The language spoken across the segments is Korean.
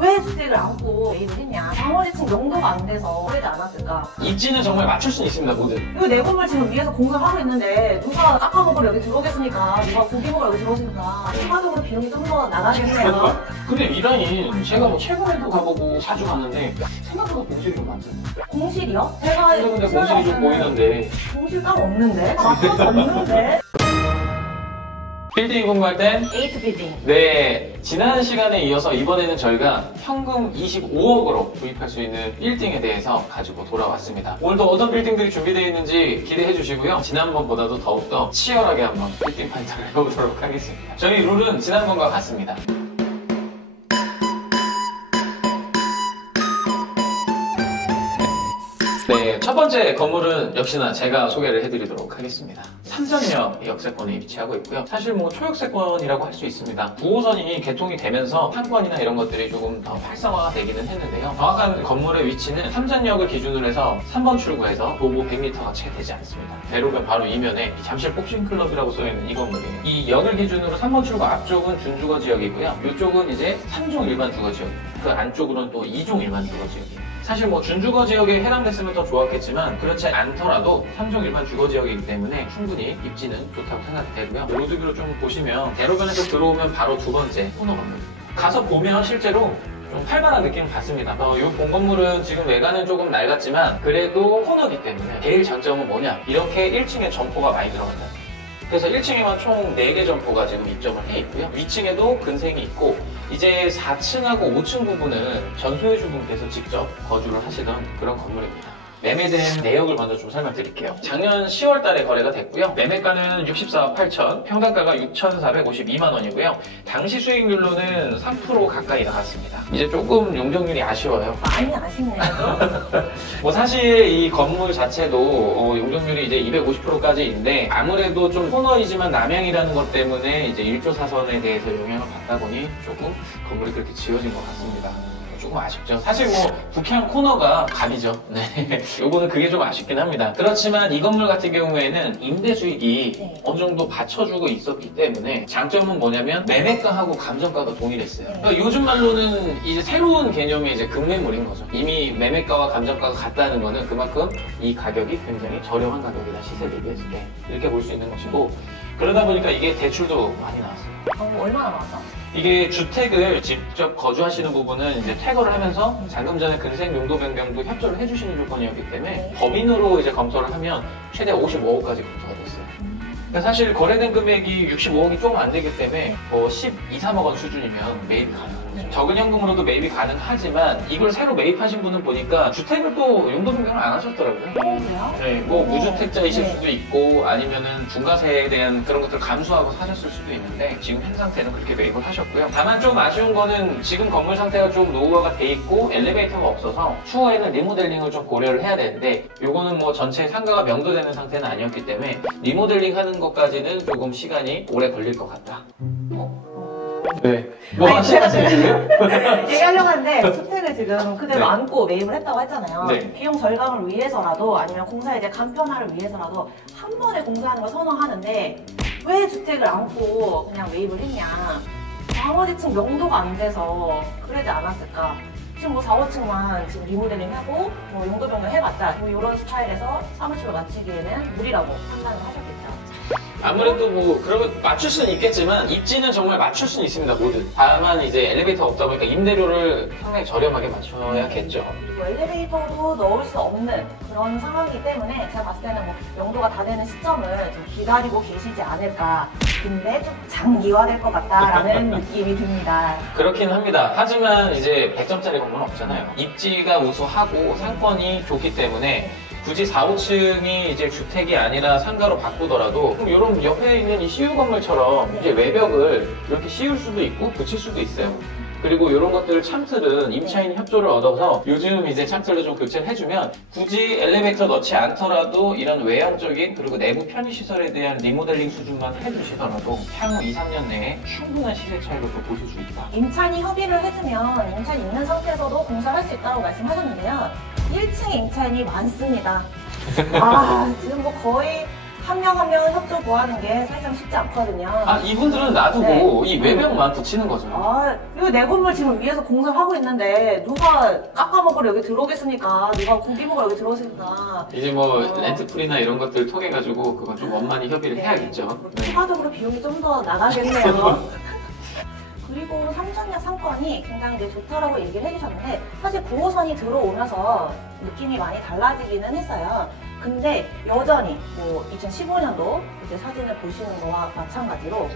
왜 주택을 안고 매입을 했냐? 나머지층 용도가 안 돼서 그러지 않았을까? 입지는 정말 맞출 수 있습니다, 뭐든. 이거 내 건물 지금 위에서 공사를 하고 있는데 누가 깎아먹으러 여기 들어오겠습니까? 누가 고기 먹으러 여기 들어오겠습니까? 추가적으로 비용이 좀 더 나가겠네요. 근데 이 라인 제가 뭐 최근에도 가보고 자주 가는데 생각보다 공실이 좀 많잖아요. 공실이요? 제가 근데 공실이 좀 보이는데 공실 따로 없는데? 맞춰서 없는데? 빌딩 공부할 땐 에이트 빌딩. 네, 지난 시간에 이어서 이번에는 저희가 현금 25억으로 구입할 수 있는 빌딩에 대해서 가지고 돌아왔습니다. 오늘도 어떤 빌딩들이 준비되어 있는지 기대해 주시고요. 지난번보다도 더욱더 치열하게 한번 빌딩 판단을 해보도록 하겠습니다. 저희 룰은 지난번과 같습니다. 네, 첫 번째 건물은 역시나 제가 소개를 해드리도록 하겠습니다. 삼전역 역세권에 위치하고 있고요. 사실 뭐 초역세권이라고 할 수 있습니다. 9호선이 개통이 되면서 상권이나 이런 것들이 조금 더 활성화가 되기는 했는데요. 정확한 건물의 위치는 삼전역을 기준으로 해서 3번 출구에서 도보 100m가 채 되지 않습니다. 대로변 바로 이면에 잠실 복싱클럽이라고 써있는 이 건물이에요. 이 역을 기준으로 3번 출구 앞쪽은 준주거 지역이고요. 이쪽은 이제 3종 일반 주거 지역입니다. 그 안쪽으로는 또 2종 일반 주거 지역이에요. 사실 뭐 준주거 지역에 해당됐으면 더 좋았겠지만 그렇지 않더라도 3종 일반 주거 지역이기 때문에 충분히 입지는 좋다고 생각이 되고요. 로드뷰로 좀 보시면 대로변에서 들어오면 바로 두 번째 코너 건물입니다. 가서 보면 실제로 좀 활발한 느낌을 받습니다. 이 본 건물은 지금 외관은 조금 낡았지만 그래도 코너기 때문에 제일 장점은 뭐냐? 이렇게 1층에 점포가 많이 들어간다. 그래서 1층에만 총 4개 점포가 지금 입점을 해 있고요. 위층에도 근생이 있고 이제 4층하고 5층 부분은 전소유주분께서 직접 거주를 하시던 그런 건물입니다. 매매된 내역을 먼저 좀 설명드릴게요. 작년 10월 달에 거래가 됐고요. 매매가는 64억 8천, 평당가가 6,452만 원이고요. 당시 수익률로는 3% 가까이 나갔습니다. 이제 조금 용적률이 아쉬워요. 많이 아쉽네요. 뭐 사실 이 건물 자체도 용적률이 이제 250%까지인데 아무래도 좀 코너이지만 남향이라는 것 때문에 이제 1조 사선에 대해서 영향을 받다 보니 조금 건물이 그렇게 지어진 것 같습니다. 조금 아쉽죠. 사실 뭐 북향 코너가 갑이죠. 네, 요거는 그게 좀 아쉽긴 합니다. 그렇지만 이 건물 같은 경우에는 임대 수익이 어느 정도 받쳐주고 있었기 때문에 장점은 뭐냐면 매매가하고 감정가가 동일했어요. 그러니까 요즘 말로는 이제 새로운 개념의 이제 급매물인 거죠. 이미 매매가와 감정가가 같다는 거는 그만큼 이 가격이 굉장히 저렴한 가격이다, 시세 대비했을 때 이렇게 볼 수 있는 것이고, 그러다 보니까 이게 대출도 많이 나왔어요. 얼마나 나왔어? 이게 주택을 직접 거주하시는 부분은 이제 퇴거를 하면서 방금 전에 근생 용도 변경도 협조를 해주시는 조건이었기 때문에 법인으로 이제 검토를 하면 최대 55억까지 검토가 됐어요. 그러니까 사실 거래된 금액이 65억이 조금 안 되기 때문에 12, 3억 원 수준이면 매입이 가능합니다. 적은 현금으로도 매입이 가능하지만 이걸 새로 매입하신 분은 보니까 주택을 또 용도 변경을 안 하셨더라고요. 그래요? 네, 뭐 무주택자이실 수도 있고 아니면은 중과세에 대한 그런 것들을 감수하고 사셨을 수도 있는데 지금 현 상태는 그렇게 매입을 하셨고요. 다만 좀 아쉬운 거는 지금 건물 상태가 좀 노후화가 돼 있고 엘리베이터가 없어서 추후에는 리모델링을 좀 고려를 해야 되는데 요거는 뭐 전체 상가가 명도되는 상태는 아니었기 때문에 리모델링 하는 것까지는 조금 시간이 오래 걸릴 것 같다. 네. 뭐 하시나요? 얘기하려고 하는데 주택을 지금 그대로 네. 안고 매입을 했다고 했잖아요. 네. 비용 절감을 위해서라도 아니면 공사 이제 간편화를 위해서라도 한 번에 공사하는 걸 선호하는데 왜 주택을 안고 그냥 매입을 했냐? 나머지 층 용도가 안 돼서 그러지 않았을까? 지금 뭐 4, 5층만 지금 리모델링 하고 뭐 용도 변경 해봤자 뭐 이런 스타일에서 사무실로 마치기에는 무리라고 판단을 하셨겠죠. 아무래도 뭐 그러면 맞출 수는 있겠지만 입지는 정말 맞출 수는 있습니다, 모두. 다만 이제 엘리베이터가 없다 보니까 임대료를 상당히 저렴하게 맞춰야겠죠. 그리고 엘리베이터도 넣을 수 없는 그런 상황이기 때문에 제가 봤을 때는 뭐 용도가 다 되는 시점을 좀 기다리고 계시지 않을까. 근데 좀 장기화될 것 같다라는 느낌이 듭니다. 그렇긴 합니다. 하지만 이제 100점짜리 건물은 없잖아요. 입지가 우수하고 상권이 좋기 때문에 굳이 4, 5층이 이제 주택이 아니라 상가로 바꾸더라도 이런 옆에 있는 이 CU 건물처럼 이제 외벽을 이렇게 씌울 수도 있고 붙일 수도 있어요. 그리고 이런 것들 창틀은 임차인 협조를 얻어서 요즘 이제 창틀을 좀 교체를 해주면 굳이 엘리베이터 넣지 않더라도 이런 외형적인 그리고 내부 편의시설에 대한 리모델링 수준만 해주시더라도 향후 2, 3년 내에 충분한 시세 차이를 또 보실 수 있다. 임차인이 협의를 해주면 임차인 있는 상태에서도 공사할 수 있다고 말씀하셨는데요. 1층에 임차인이 많습니다. 지금 뭐 거의 한 명 한 명 협조 구하는 게 사실상 쉽지 않거든요. 아, 이분들은 놔두고 이 외벽만 붙이는 거죠. 아, 이거 내 건물 지금 위에서 공사를 하고 있는데 누가 깎아먹으러 여기 들어오겠습니까? 누가 고기 먹으러 여기 들어오겠습니까? 이제 뭐 렌트풀이나 이런 것들 통해 가지고 그건 좀 원만히 협의를 해야겠죠. 네. 추가적으로 비용이 좀 더 나가겠네요. 그리고 삼성역 상권이 굉장히 이제 좋다라고 얘기를 해주셨는데 사실 9호선이 들어오면서 느낌이 많이 달라지기는 했어요. 근데 여전히 뭐 2015년도 이제 사진을 보시는 거와 마찬가지로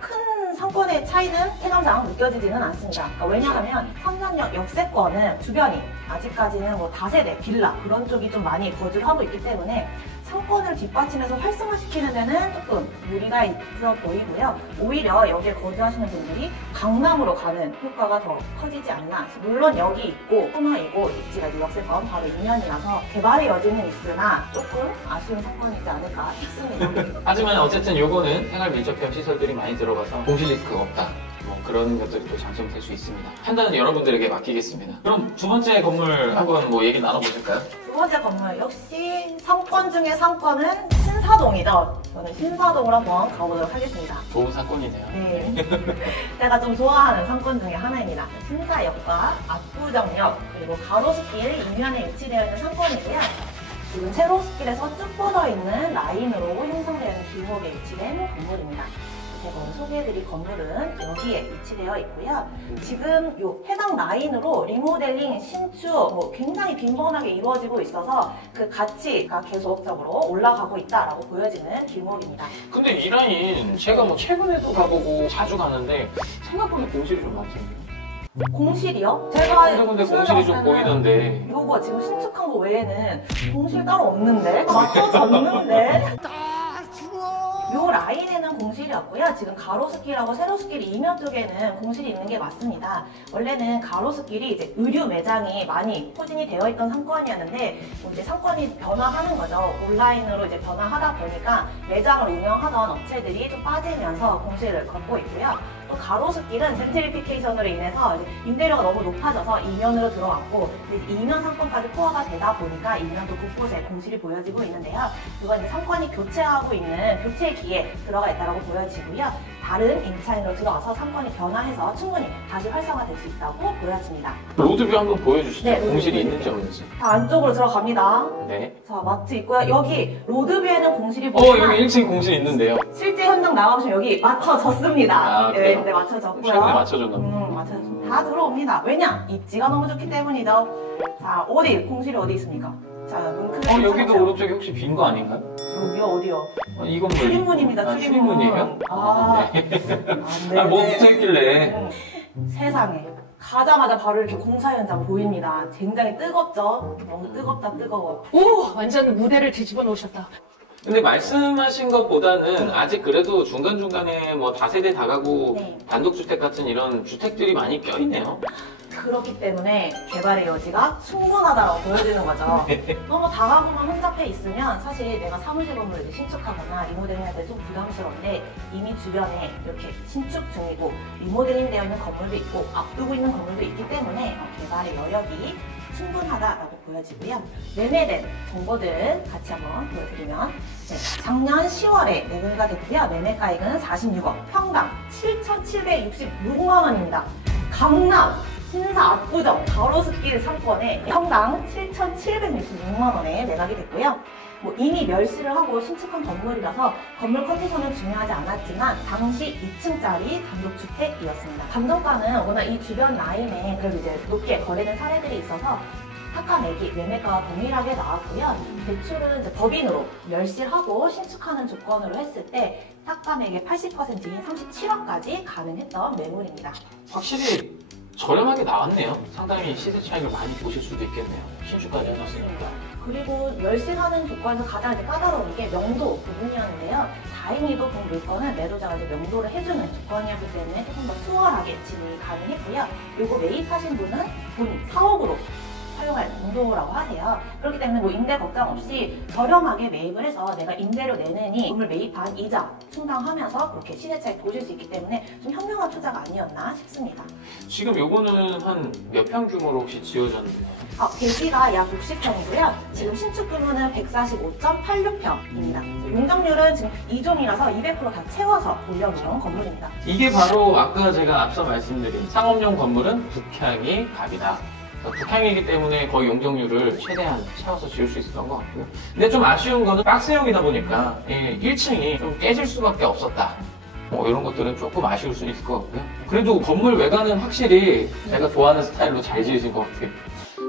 큰 상권의 차이는 체감상 느껴지지는 않습니다. 그러니까 왜냐하면 삼성역 역세권은 주변이 아직까지는 뭐 다세대, 빌라 그런 쪽이 좀 많이 거주를 하고 있기 때문에 상권을 뒷받침해서 활성화시키는 데는 조금 무리가 있어 보이고요. 오히려 여기에 거주하시는 분들이 강남으로 가는 효과가 더 커지지 않나. 물론 여기 있고 코너이고 입지가 이제 역세권 바로 인연이라서 개발의 여지는 있으나 조금 아쉬운 사건이지 않을까 싶습니다. 하지만 어쨌든 요거는 생활 밀접형 시설들이 많이 들어가서 공실 리스크가 없다. 뭐 그런 것들이 또 장점이 될 수 있습니다. 판단은 여러분들에게 맡기겠습니다. 그럼 두 번째 건물 한번 뭐 얘기 나눠보실까요? 두 번째 건물 역시 상권 중에 상권은 신사동이죠. 저는 신사동으로 한번 가보도록 하겠습니다. 좋은 사건이네요. 네. 제가 좀 좋아하는 상권 중에 하나입니다. 신사역과 압구정역 그리고 가로수길 인면에 위치되어 있는 상권이고요. 지금 세로수길에서 쭉 뻗어 있는 라인으로 형성되어 있는 길목에 위치된 건물입니다. 제가 오늘 소개해드릴 건물은 여기에 위치되어 있고요. 지금 요 해당 라인으로 리모델링, 신축 뭐 굉장히 빈번하게 이루어지고 있어서 그 가치가 계속적으로 올라가고 있다라고 보여지는 길목입니다. 근데 이 라인 제가 뭐 최근에도 가보고 자주 가는데 생각보다 공실이 좀 많던데요. 공실이요? 제가 근데 공실이 좀 보이던데. 요거 지금 신축한 거 외에는 공실 따로 없는데? 맞춰졌는데? 요 라인에는 공실이 없고요. 지금 가로수길하고 세로수길 이면 쪽에는 공실이 있는 게 맞습니다. 원래는 가로수길이 이제 의류 매장이 많이 포진이 되어 있던 상권이었는데 이제 상권이 변화하는 거죠. 온라인으로 이제 변화하다 보니까 매장을 운영하던 업체들이 좀 빠지면서 공실을 걷고 있고요. 또 가로수길은 젠트리피케이션으로 인해서 이제 임대료가 너무 높아져서 이면으로 들어왔고 이면 상권까지 포화가 되다 보니까 이면도 곳곳에 공실이 보여지고 있는데요. 이건 이제 상권이 교체하고 있는 교체 기에 들어가 있다고 보여지고요. 다른 임차인으로 들어와서 상권이 변화해서 충분히 다시 활성화될 수 있다고 보여집니다. 로드뷰 한번 보여주시죠. 네, 공실이 로드뷰. 있는지 없는지. 자, 안쪽으로 들어갑니다. 네. 자, 마트 있고요. 여기 로드뷰에는 공실이 보이지만 여기 1층 공실 있는데요. 실제 현장 나가보시면 여기 맞춰졌습니다. 아, 네, 그래요? 네, 맞춰졌고요. 최근에 맞춰줬나 보네. 맞춰졌습니다. 다 들어옵니다. 왜냐? 입지가 너무 좋기 때문이죠. 자, 어디? 공실이 어디 있습니까? 자, 문클레이 여기도 오른쪽에 혹시 빈 거 아닌가요? 여기요, 어디요? 이 건물. 출입문입니다, 출입문. 출입문이에요? 아, 네. 네. 뭐 붙어있길래. 세상에. 가자마자 바로 이렇게 공사 현장 보입니다. 굉장히 뜨겁죠? 너무 뜨겁다, 뜨거워. 오, 완전 무대를 뒤집어 놓으셨다. 근데 말씀하신 것보다는 아직 그래도 중간중간에 뭐 다세대 다가구 네. 단독주택 같은 이런 주택들이 많이 껴있네요. 그렇기 때문에 개발의 여지가 충분하다고 보여지는 거죠. 너무 다가구만 혼잡해 있으면 사실 내가 사무실 건물을 이제 신축하거나 리모델링 할 때 좀 부담스러운데 이미 주변에 이렇게 신축 중이고 리모델링 되어 있는 건물도 있고 앞두고 있는 건물도 있기 때문에 개발의 여력이 충분하다라고 보여지고요. 매매된 정보들 같이 한번 보여드리면 네, 작년 10월에 매매가 됐고요. 매매가액은 46억, 평당 7,766만 원입니다. 강남 신사 압구정 가로수길 상권에 평당 7,766만 원에 매각이 됐고요. 뭐 이미 멸실을 하고 신축한 건물이라서 건물 컨디션은 중요하지 않았지만 당시 2층짜리 단독주택이었습니다. 감정가는 워낙 이 주변 라인에 그래도 이제 높게 거래된 사례들이 있어서 타가 매기 매매가와 동일하게 나왔고요. 대출은 이제 법인으로 멸실하고 신축하는 조건으로 했을 때 타가 매기 80%인 37억까지 가능했던 매물입니다. 확실히 저렴하게 나왔네요. 상당히 시세 차익을 많이 보실 수도 있겠네요. 신축까지 해놨으니까. 그리고 멸실하는 조건에서 가장 이제 까다로운 게 명도 부분이었는데요. 다행히도 본 물건은 매도자가 이제 명도를 해주는 조건이었기 때문에 조금 더 수월하게 진입이 가능했고요. 요거 매입하신 분은 돈 4억으로 사용할 정도라고 하세요. 그렇기 때문에 뭐 임대 걱정 없이 저렴하게 매입을 해서 내가 임대료 내느니 건물 매입한 이자 충당하면서 그렇게 시세 차익 보실 수 있기 때문에 좀 현명한 투자가 아니었나 싶습니다. 지금 요거는 한 몇 평 규모로 혹시 지어졌는데? 대지가 약 60평이고요. 지금 신축 규모는 145.86평입니다. 용적률은 지금 2종이라서 200%다 채워서 올려놓은 건물입니다. 이게 바로 아까 제가 앞서 말씀드린 상업용 건물은 북향이 갑이다. 북향이기 때문에 거의 용적률을 최대한 채워서 지을 수 있었던 것 같고요. 근데 좀 아쉬운 거는 박스형이다 보니까 1층이 좀 깨질 수밖에 없었다. 이런 것들은 조금 아쉬울 수 있을 것 같고요. 그래도 건물 외관은 확실히 제가 좋아하는 스타일로 잘 지으신 것 같아요.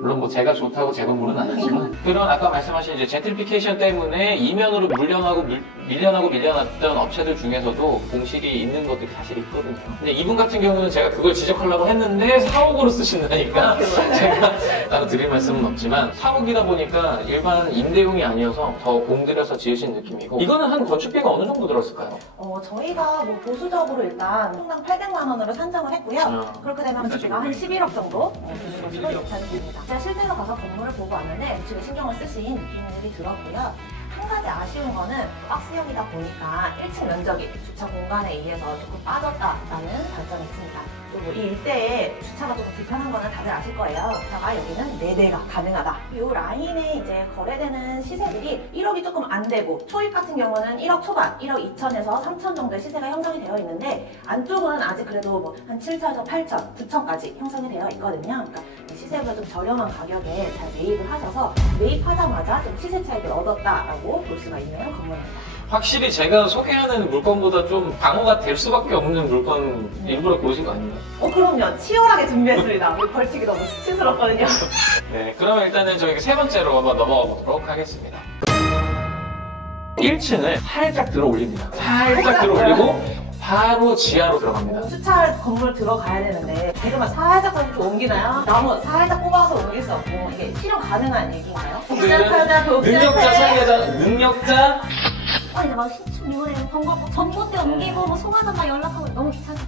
물론 뭐 제가 좋다고 제 건물은 아니지만 그런 아까 말씀하신 이제 젠트리피케이션 때문에 이면으로 밀려났던 업체들 중에서도 공실이 있는 것들이 사실 있거든요. 근데 이분 같은 경우는 제가 그걸 지적하려고 했는데 사옥으로 쓰신다니까 제가 따로 드릴 말씀은 없지만 사옥이다 보니까 일반 임대용이 아니어서 더 공들여서 지으신 느낌이고 이거는 한 건축비가 어느 정도 들었을까요? 저희가 뭐 보수적으로 일단 평당 800만 원으로 산정을 했고요. 그렇게 되면 건축비가 한 11억 정도 되는 것으로 예상이 됩니다. 제가 실제로 가서 건물을 보고 왔는데 지금 신경을 쓰신 느낌이 들었고요. 한 가지 아쉬운 거는 박스형이다 보니까 1층 면적이 주차 공간에 의해서 조금 빠졌다라는 단점이 있습니다. 그리고 이 일대에 주차가 조금 불편한 거는 다들 아실 거예요. 주차가 여기는 4대가 가능하다. 이 라인에 이제 거래되는 시세들이 1억이 조금 안 되고 초입 같은 경우는 1억 초반, 1억 2천에서 3천 정도의 시세가 형성이 되어 있는데 안쪽은 아직 그래도 뭐 한 7천에서 8천, 9천까지 형성이 되어 있거든요. 그러니까 시세보다 좀 저렴한 가격에 잘 매입을 하셔서 매입하자마자 좀 시세 차익을 얻었다라고 볼 수가 있는 건물입니다. 확실히 제가 소개하는 물건보다 좀 방어가 될 수밖에 없는 물건 일부러 고르신 거 아닌가요? 그럼요. 치열하게 준비했습니다. 우리 벌칙이 너무 수치스럽거든요. 네, 그러면 일단은 저희 세 번째로 한번 넘어가 보도록 하겠습니다. 1층을 살짝 들어 올립니다. 살짝 들어 올리고 바로 지하로 들어갑니다. 주차 건물 들어가야 되는데 지금은 살짝 이렇게 옮기나요? 나무 살짝 뽑아서 옮길 수 없고 이게 실현 가능한 얘기인가요? 능력자, 사회자, 능력자. 이제 막 신축 6월에 전봇대 옮기고 뭐 송화전다 연락하고 너무 귀찮아.